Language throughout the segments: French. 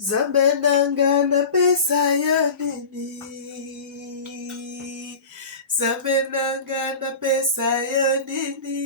Zamenanga na pesa ya nini? Zamenanga na pesa ya nini?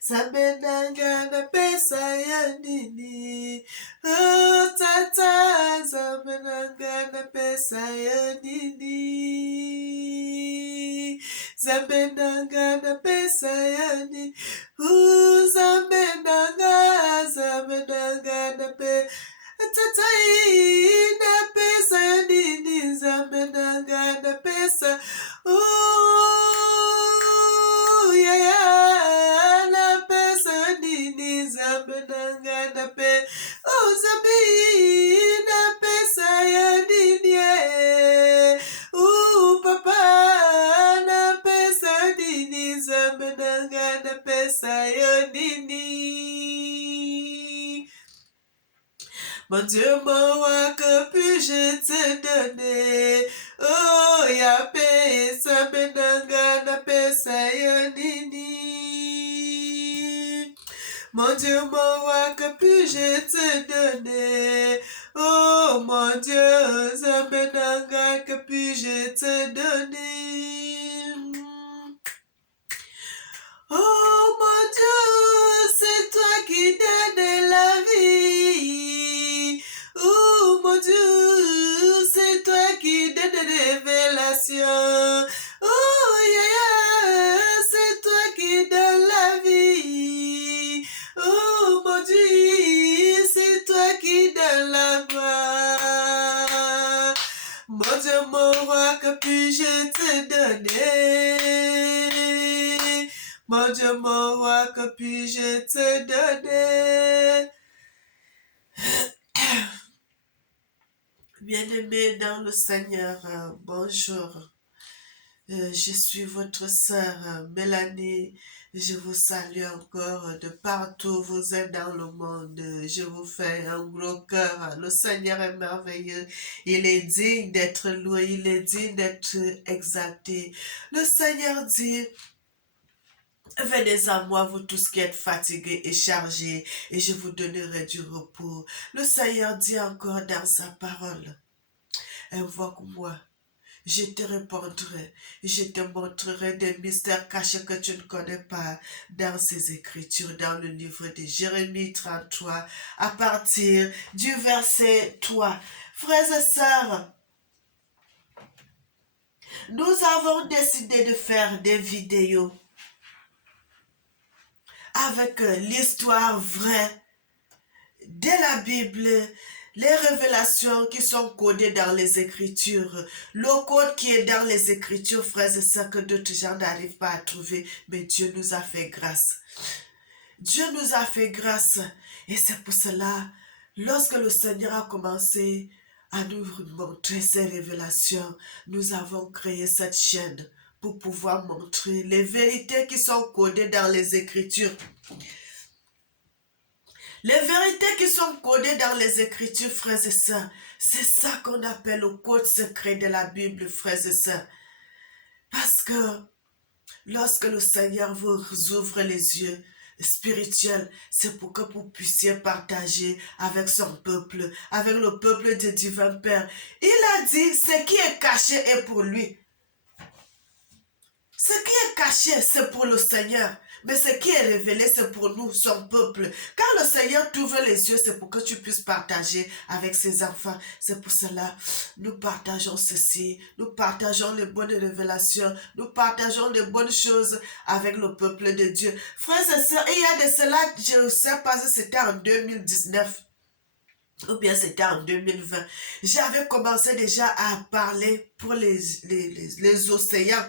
Zamenanga na pesa ya nini? Oh tata, zamenanga na pesa ya nini? Zamenanga na pesa ya nini? Zamenanga na pe tata na pesa ya nini? Zamenanga na pesa yeah, na pesa ya nini? Zamenanga na pe Zambi na pesa ya nini? Papa na pesa ya nini? Zamenanga na pesa ya nini? Mon Dieu, mon roi, que puis-je te donner? Oh, ya paix, ça menanga na pesa ya nini? Mon Dieu, mon roi, que puis-je te donner? Oh, mon Dieu, ça menanga, que puis-je te donner? Oh, mon Dieu, c'est toi qui donnes la vie. Oh mon Dieu, c'est toi qui donnes des révélations. Oh yeah, c'est toi qui donnes la vie. Oh mon Dieu, c'est toi qui donnes la gloire. Mon Dieu, mon roi, que puis-je te donner? Mon Dieu, mon roi, que puis-je te donner? Bien-aimés dans le Seigneur, bonjour. Je suis votre sœur Mélanie. Je vous salue encore de partout où vous êtes dans le monde. Je vous fais un gros cœur. Le Seigneur est merveilleux. Il est digne d'être loué. Il est digne d'être exalté. Le Seigneur dit: venez à moi, vous tous qui êtes fatigués et chargés, et je vous donnerai du repos. Le Seigneur dit encore dans sa parole: invoque-moi, je te répondrai, je te montrerai des mystères cachés que tu ne connais pas dans ces écritures, dans le livre de Jérémie 33, à partir du verset 3. Frères et sœurs, nous avons décidé de faire des vidéos avec l'histoire vraie de la Bible, les révélations qui sont codées dans les Écritures, le code qui est dans les Écritures, frères et sœurs, que d'autres gens n'arrivent pas à trouver, mais Dieu nous a fait grâce. Dieu nous a fait grâce, et c'est pour cela, lorsque le Seigneur a commencé à nous montrer ces révélations, nous avons créé cette chaîne pour pouvoir montrer les vérités qui sont codées dans les Écritures. Les vérités qui sont codées dans les Écritures, frères et sœurs, c'est ça qu'on appelle le code secret de la Bible, frères et sœurs. Parce que lorsque le Seigneur vous ouvre les yeux spirituels, c'est pour que vous puissiez partager avec son peuple, avec le peuple du divin Père. Il a dit, ce qui est caché est pour lui. Ce qui est caché, c'est pour le Seigneur. Mais ce qui est révélé, c'est pour nous, son peuple. Quand le Seigneur t'ouvre les yeux, c'est pour que tu puisses partager avec ses enfants. C'est pour cela, nous partageons ceci. Nous partageons les bonnes révélations. Nous partageons les bonnes choses avec le peuple de Dieu. Frères et sœurs, il y a de cela, je ne sais pas si c'était en 2019. Ou bien c'était en 2020. J'avais commencé déjà à parler pour les océans,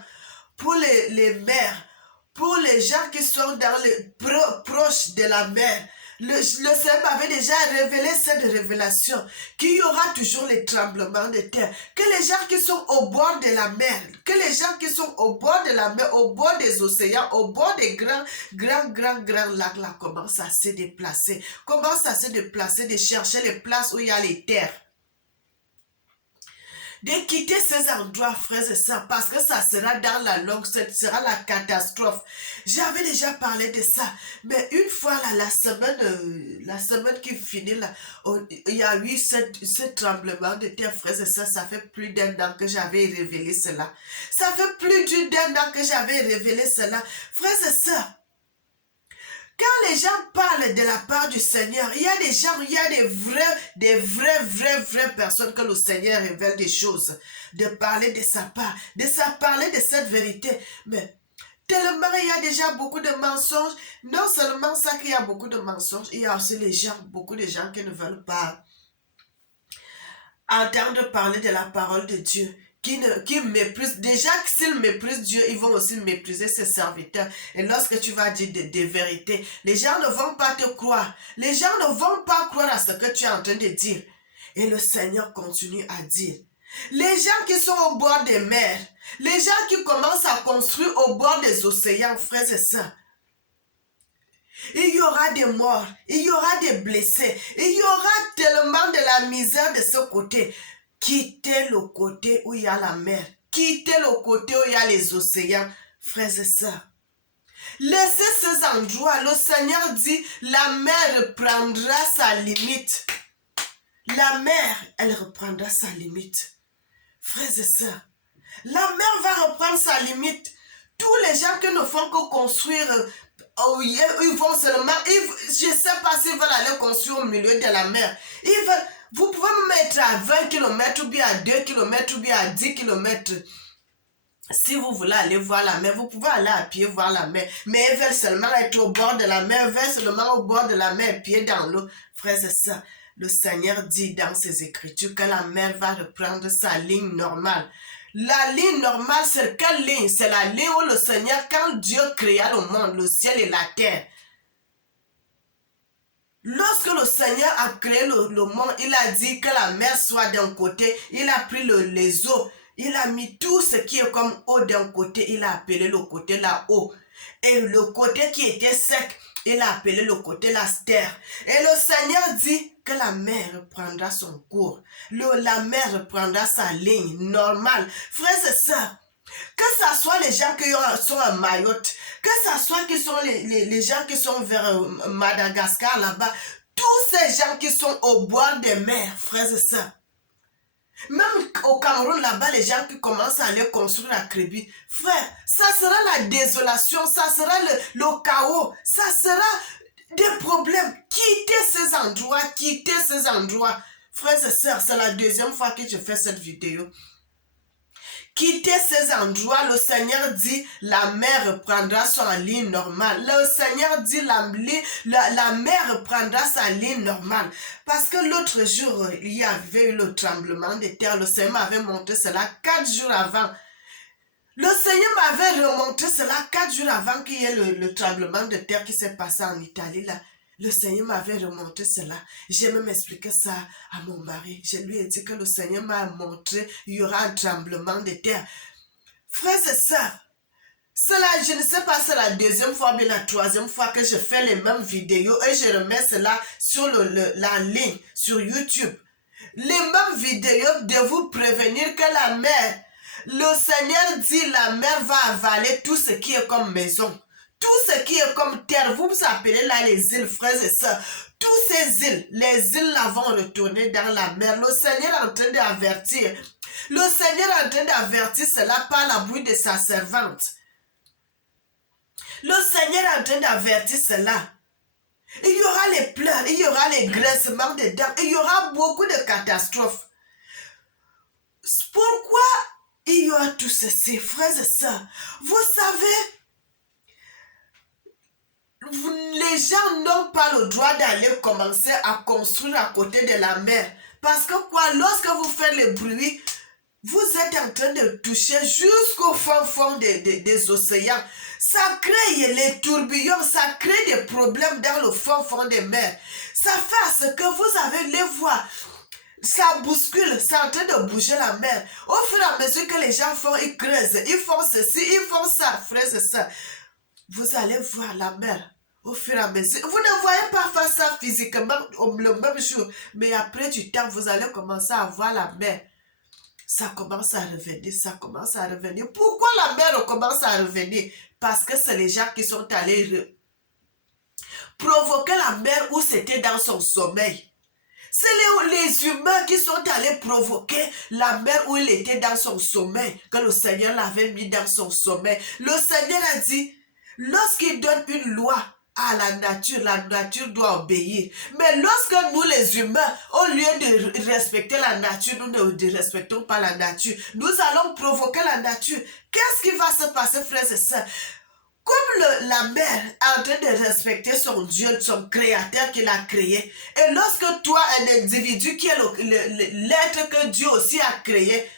pour les mers, pour les gens qui sont dans les proches de la mer. Le Seigneur m'avait déjà révélé cette révélation, qu'il y aura toujours les tremblements de terre, que les gens qui sont au bord de la mer, que les gens qui sont au bord de la mer, au bord des océans, au bord des grands lacs là, commencent à se déplacer, de chercher les places où il y a les terres. de quitter ces endroits, frères et sœurs, parce que ça sera dans la longue, ce sera la catastrophe. J'avais déjà parlé de ça, mais une fois là, la semaine qui finit là, il y a eu ce tremblement de terre, frères et sœurs, ça fait plus d'un an que j'avais révélé cela. Ça fait plus d'un an que j'avais révélé cela. Frères et sœurs, quand les gens parlent de la part du Seigneur, il y a des gens, il y a vraies personnes que le Seigneur révèle des choses, de parler de sa part, parler de cette vérité. Mais tellement il y a déjà beaucoup de mensonges. Non seulement ça qu'il y a beaucoup de mensonges, il y a aussi beaucoup de gens qui ne veulent pas entendre parler de la parole de Dieu. Qui méprisent, déjà s'ils méprisent Dieu, ils vont aussi mépriser ses serviteurs. Et lorsque tu vas dire des vérités, les gens ne vont pas te croire. Les gens ne vont pas croire à ce que tu es en train de dire. Et le Seigneur continue à dire, les gens qui sont au bord des mers, les gens qui commencent à construire au bord des océans, frères et sœurs, il y aura des morts, il y aura des blessés, il y aura tellement de la misère de ce côté. Quittez le côté où il y a la mer. Quittez le côté où il y a les océans, frères et sœurs. Laissez ces endroits. Le Seigneur dit, la mer reprendra sa limite. La mer, elle reprendra sa limite. Frères et sœurs, la mer va reprendre sa limite. Tous les gens qui ne font que construire, ils vont seulement, je ne sais pas s'ils veulent aller construire au milieu de la mer. Vous pouvez me mettre à 20 km ou bien à 2 km ou bien à 10 km. Si vous voulez aller voir la mer, vous pouvez aller à pied voir la mer. Mais ils veulent seulement être au bord de la mer, ils veulent seulement au bord de la mer, pied dans l'eau. Frères et sœurs, le Seigneur dit dans ses Écritures que la mer va reprendre sa ligne normale. La ligne normale, c'est quelle ligne? C'est la ligne où le Seigneur, quand Dieu créa le monde, le ciel et la terre. Lorsque le Seigneur a créé le monde, il a dit que la mer soit d'un côté, il a pris les eaux, il a mis tout ce qui est comme eau d'un côté, il a appelé le côté la eau. Et le côté qui était sec, il a appelé le côté la terre. Et le Seigneur dit que la mer reprendra son cours. La mer reprendra sa ligne normale. Frères et sœurs, que ce soit les gens qui sont à Mayotte, que ce soit qui sont les gens qui sont vers Madagascar là-bas, tous ces gens qui sont au bord des mers, frères et sœurs. Même au Cameroun là-bas, les gens qui commencent à aller construire à Crébi, frère, ça sera la désolation, ça sera le chaos, ça sera des problèmes. Quittez ces endroits. Frères et sœurs, c'est la deuxième fois que je fais cette vidéo. Quittez ces endroits, le Seigneur dit, la mer reprendra son ligne normale. Le Seigneur dit, la mer reprendra sa ligne normale. Parce que l'autre jour, il y avait eu le tremblement de terre. Le Seigneur m'avait montré cela 4 jours avant. Le Seigneur m'avait remontré cela 4 jours avant qu'il y ait le tremblement de terre qui s'est passé en Italie là. Le Seigneur m'avait remonté cela. J'ai même expliqué ça à mon mari. Je lui ai dit que le Seigneur m'a montré il y aura un tremblement de terre. Frères et sœurs, je ne sais pas, c'est la deuxième fois ou la troisième fois que je fais les mêmes vidéos et je remets cela sur la ligne, sur YouTube. Les mêmes vidéos de vous prévenir que la mer, le Seigneur dit la mer va avaler tout ce qui est comme maison. Tout ce qui est comme terre, vous appelez là les îles, frères et sœurs. Toutes ces îles, les îles là vont retourner dans la mer. Le Seigneur est en train d'avertir. Le Seigneur est en train d'avertir cela par la bouche de sa servante. Le Seigneur est en train d'avertir cela. Il y aura les pleurs, il y aura les graissements de dents, il y aura beaucoup de catastrophes. Pourquoi il y aura tout ceci, frères et sœurs? Vous savez, les gens n'ont pas le droit d'aller commencer à construire à côté de la mer. Parce que quoi, lorsque vous faites le bruit, vous êtes en train de toucher jusqu'au fond des océans. Ça crée les tourbillons, ça crée des problèmes dans le fond des mers. Ça fait à ce que vous avez les voix. Ça bouscule, c'est en train de bouger la mer. Au fur et à mesure que les gens font, ils creusent, ils font ceci, ils font ça, frères et sœurs. Vous allez voir la mer. Au fur et à mesure, vous ne voyez pas faire ça physiquement le même jour, mais après du temps, vous allez commencer à voir la mer. ça commence à revenir, ça commence à revenir. Pourquoi la mère commence à revenir? Parce que c'est les gens qui sont allés provoquer la mère où c'était dans son sommeil. C'est les humains qui sont allés provoquer la mère où il était dans son sommeil, que le Seigneur l'avait mis dans son sommeil. Le Seigneur a dit, lorsqu'il donne une loi à la nature doit obéir. Mais lorsque nous les humains, au lieu de respecter la nature, nous ne respectons pas la nature, nous allons provoquer la nature. Qu'est-ce qui va se passer, frères et sœurs? Comme la mère est en train de respecter son Dieu, son créateur qu'il a créé, et lorsque toi, un individu qui est l'être que Dieu aussi a créé,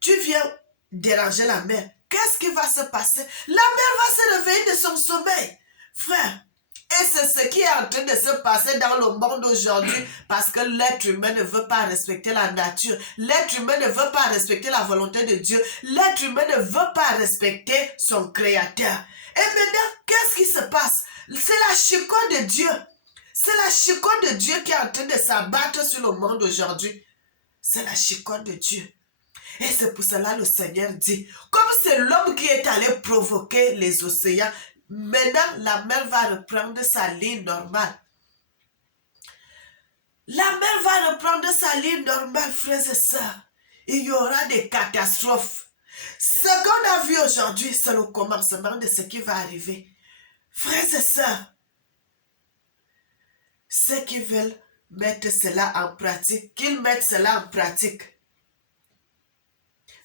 tu viens déranger la mère, qu'est-ce qui va se passer? La mère va se réveiller de son sommeil, frère. Et c'est ce qui est en train de se passer dans le monde aujourd'hui parce que l'être humain ne veut pas respecter la nature. L'être humain ne veut pas respecter la volonté de Dieu. L'être humain ne veut pas respecter son créateur. Et maintenant, qu'est-ce qui se passe? C'est la chicotte de Dieu. C'est la chicotte de Dieu qui est en train de s'abattre sur le monde aujourd'hui. C'est la chicotte de Dieu. Et c'est pour cela le Seigneur dit, comme c'est l'homme qui est allé provoquer les océans, maintenant la mer va reprendre sa ligne normale. La mer va reprendre sa ligne normale, frères et sœurs. Il y aura des catastrophes. Ce qu'on a vu aujourd'hui, c'est le commencement de ce qui va arriver. Frères et sœurs, ceux qui veulent mettre cela en pratique, qu'ils mettent cela en pratique.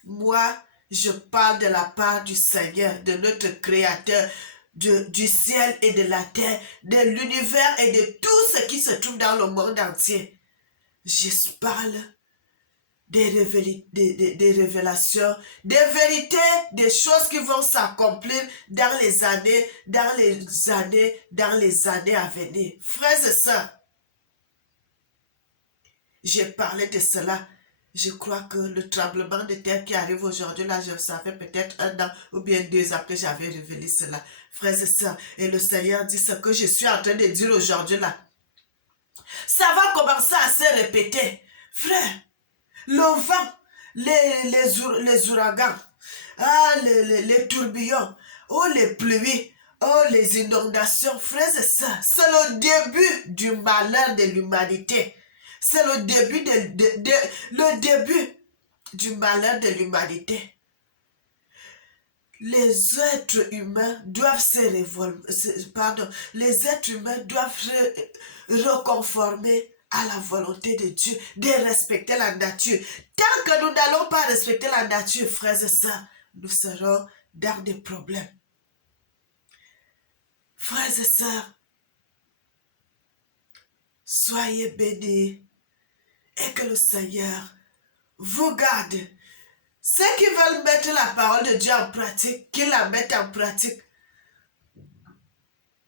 Moi, je parle de la part du Seigneur, de notre Créateur, du ciel et de la terre, de l'univers et de tout ce qui se trouve dans le monde entier. Je parle des révélations, des vérités, des choses qui vont s'accomplir dans les années à venir. Frères et sœurs, j'ai parlé de cela. Je crois que le tremblement de terre qui arrive aujourd'hui, là, je savais peut-être 1 an ou bien 2 ans que j'avais révélé cela. Frères et sœurs, et le Seigneur dit ce que je suis en train de dire aujourd'hui, là. Ça va commencer à se répéter. Frère, le vent, les ouragans, les tourbillons, oh les pluies, oh les inondations, frères et sœurs, c'est le début du malheur de l'humanité. C'est le début, le début du malheur de l'humanité. Les êtres humains doivent se révolter, les êtres humains doivent se reconformer à la volonté de Dieu, de respecter la nature. Tant que nous n'allons pas respecter la nature, frères et sœurs, nous serons dans des problèmes. Frères et sœurs, soyez bénis et que le Seigneur vous garde. Ceux qui veulent mettre la parole de Dieu en pratique, qu'ils la mettent en pratique.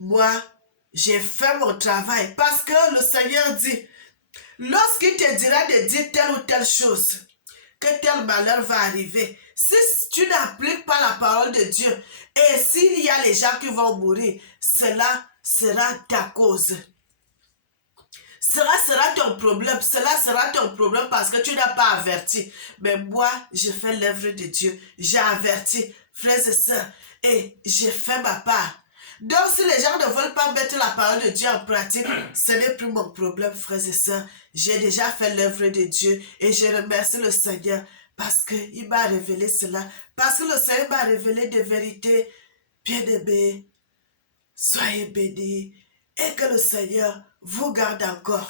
Moi, j'ai fait mon travail parce que le Seigneur dit, lorsqu'il te dira de dire telle ou telle chose, que tel malheur va arriver, si tu n'appliques pas la parole de Dieu et s'il y a les gens qui vont mourir, cela sera ta cause. Cela sera ton problème, parce que tu n'as pas averti. Mais moi, j'ai fait l'œuvre de Dieu, j'ai averti, frères et sœurs, et j'ai fait ma part. Donc si les gens ne veulent pas mettre la parole de Dieu en pratique, ce n'est plus mon problème, frères et sœurs. J'ai déjà fait l'œuvre de Dieu et je remercie le Seigneur parce qu'il m'a révélé cela, parce que le Seigneur m'a révélé des vérités. Bien-aimés, soyez bénis et que le Seigneur vous garde encore.